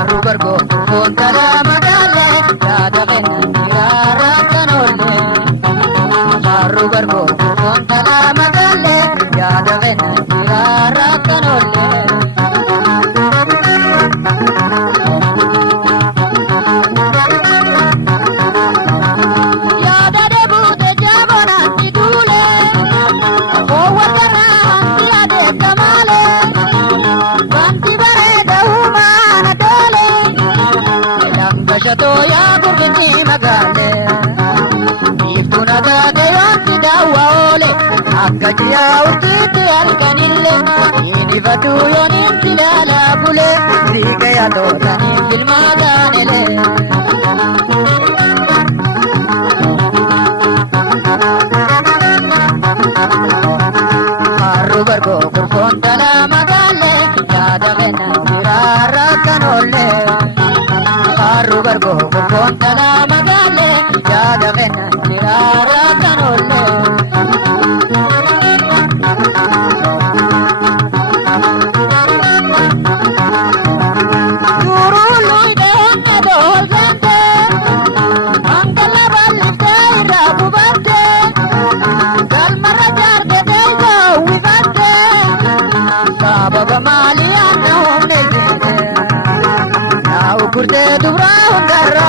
Arubargo kontala magale yaada kennan jiraara kanolle. Arubargo kontala magale yaada kennan jiraara kanolle. Yaada deebute jaabona tidule owwataraan yaade kamale wanti bareeda uumaana dole lambashatoo yaa gurbinni magaale biiftuuna taate yoonti daawwa oole akka jiyaa urjiitti halkanille inifatu yoonitti laalaa bule siigaya tootaniin filmaataanele. Arubargo kontala magale yaada kennan jiraara kanolle. Arubargo kontala magale yaada kennan jiraara kanolle. Durulu ideonne doolzante mangala ballifte irra bubatte galmarra jaarge deeysa uwwifatte sababa maaliyaanna humne jeete yaa ukurtee dubraa hundarra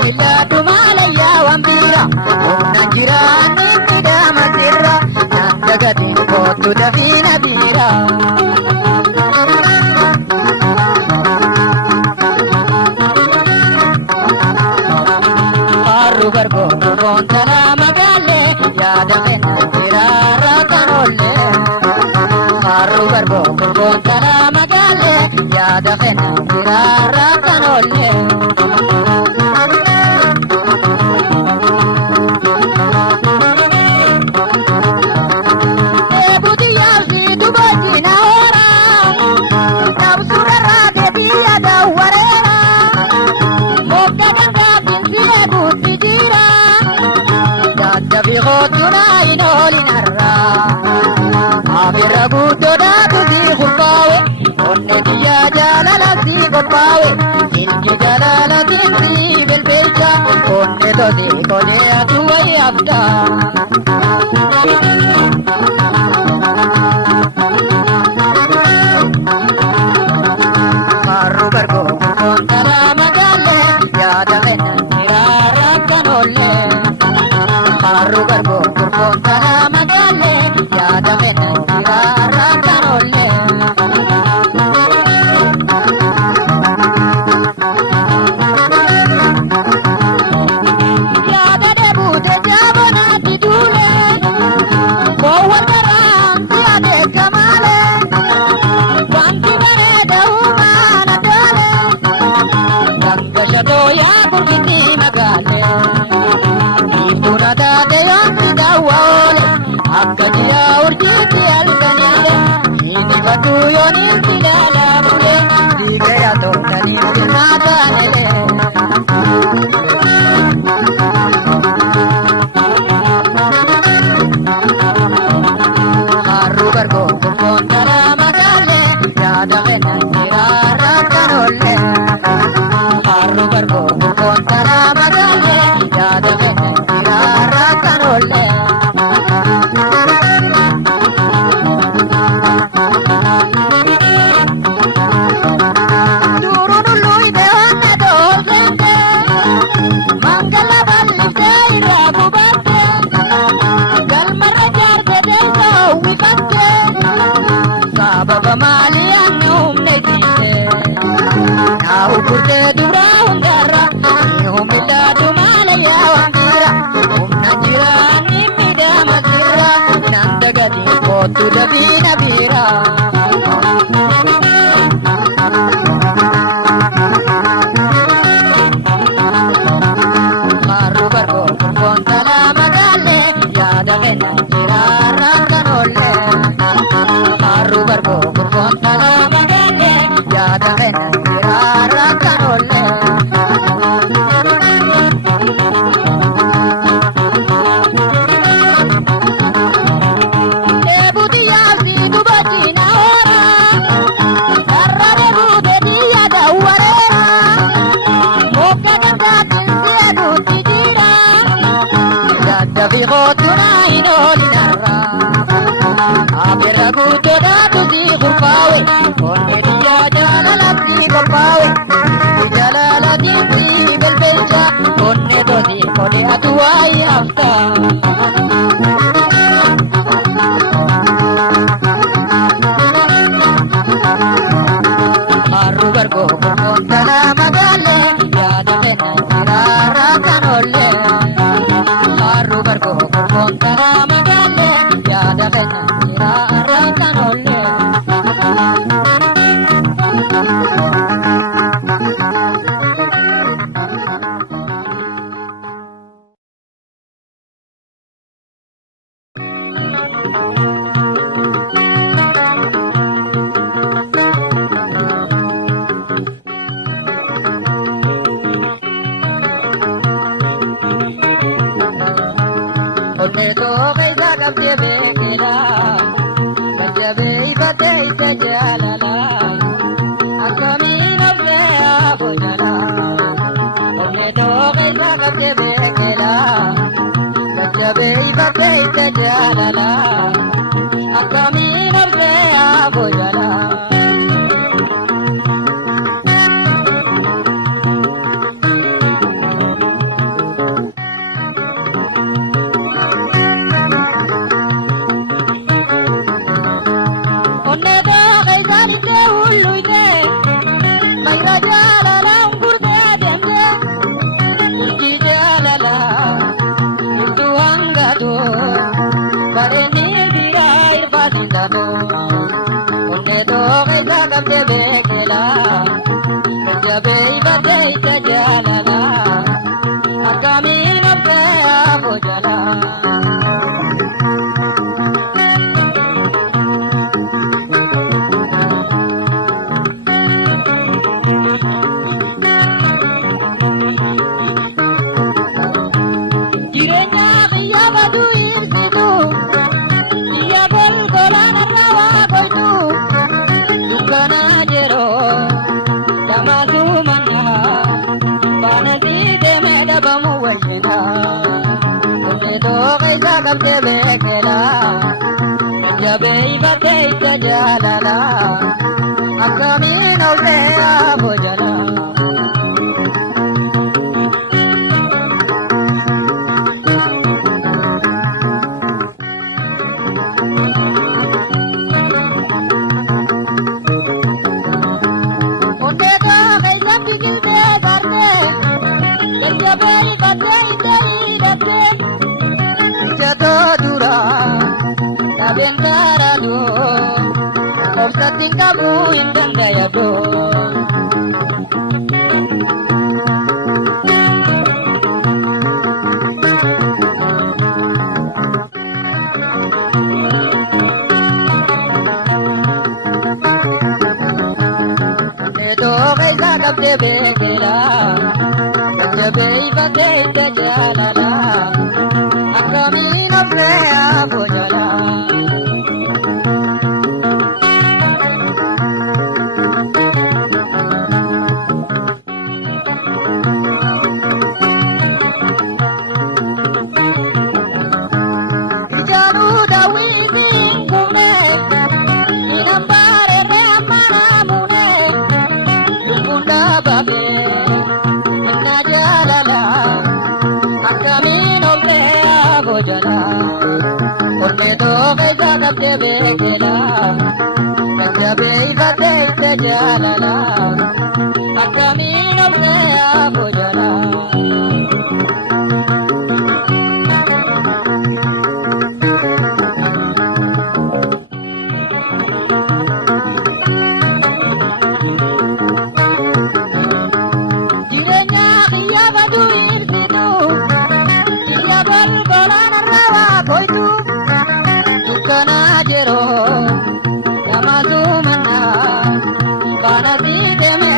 millaadhu maalayyaa wambiira humna jiraanni midhaamasirra nanda gatiin kootu dafiina biira. Arubargo kontala magale yaada kennan jiraara kanolle. Arubargo kontala magale yaada kennan jiraara kanolle. Deebuti yaasi dubajina hoora dabsurarraa deebii adawwareera mokka gangaatiin si eeguutti jira daddabi hoottunaa hin oolinarra afirra guuttodhaatu si qulqaawe onne biyyaa jaalala si qophaawe ilki jalaalatiin si belbeelcha onne tosi kodee atu wayi abdaa. Arubargo kontala magale yaada kennan jiraara kanolle. Arubargo kontala magale yaada kennan jiraara kanolle. Yaada deebute jaabona tidule owwataraan yaade kamale wanti bareeda uumaana dole lambashatoo yaa gurbinni magaale biiftuuna taate yoonti daawwa oole akka jiyaa urjiitti halkanille inifatu yoonitti laalaa bule siigaya tootaniin filmaataanele. Arubargo kontala magale yaada kennan jiraara kanolle. Arubargo kontala magale yaada kennan jiraara kanolle. Durulu ideonne doolzante mangala ballifte irra bubatte galmarra jaarge deeysa uwwifatte sababa maaliyaanna humne jiite yaa ukurtee dubraa hundarra humnillaadhu maalayyaa wambiira humna jiraanni midhaamasirra nanda gatiin kootu dafiina biira. Arubargo kontala magale yaada kennan jiraara kanolle. Arubargo kontala magale yaada kennan jiraara kanolle. bona inolinarra abirra guddoodhaatu si kurfaawe onni biyya jaalalatti qophaa'e jaalalatiin si belbelcha onni tosi kode atu waa'ee hafta. Harru bargo kumontala magalle yaada kenna jiraarra kan olle. Harru bargo kumontala magalle yaada kenna jiraarra kan olle. Onne to kaisa kabje bekela kabje ibate ite jalala akami nabya bojala. Onne to kaisa kabje bekela kabje ibate ite jalala akami nabya bojala. Kana di deme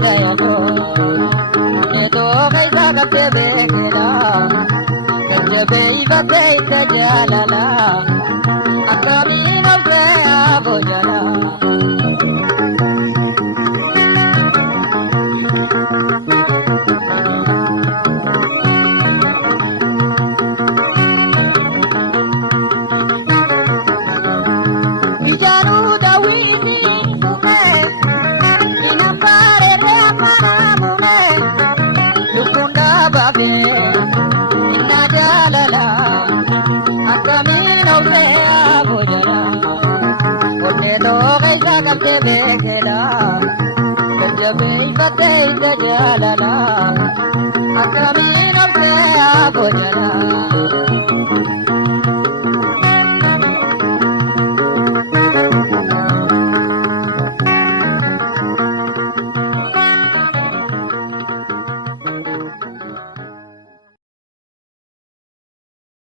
tayato Neto kaisa kapte bekela Sanjabe ibate kajalala Asami navse abojala Bekela, jabe ibate jalalala.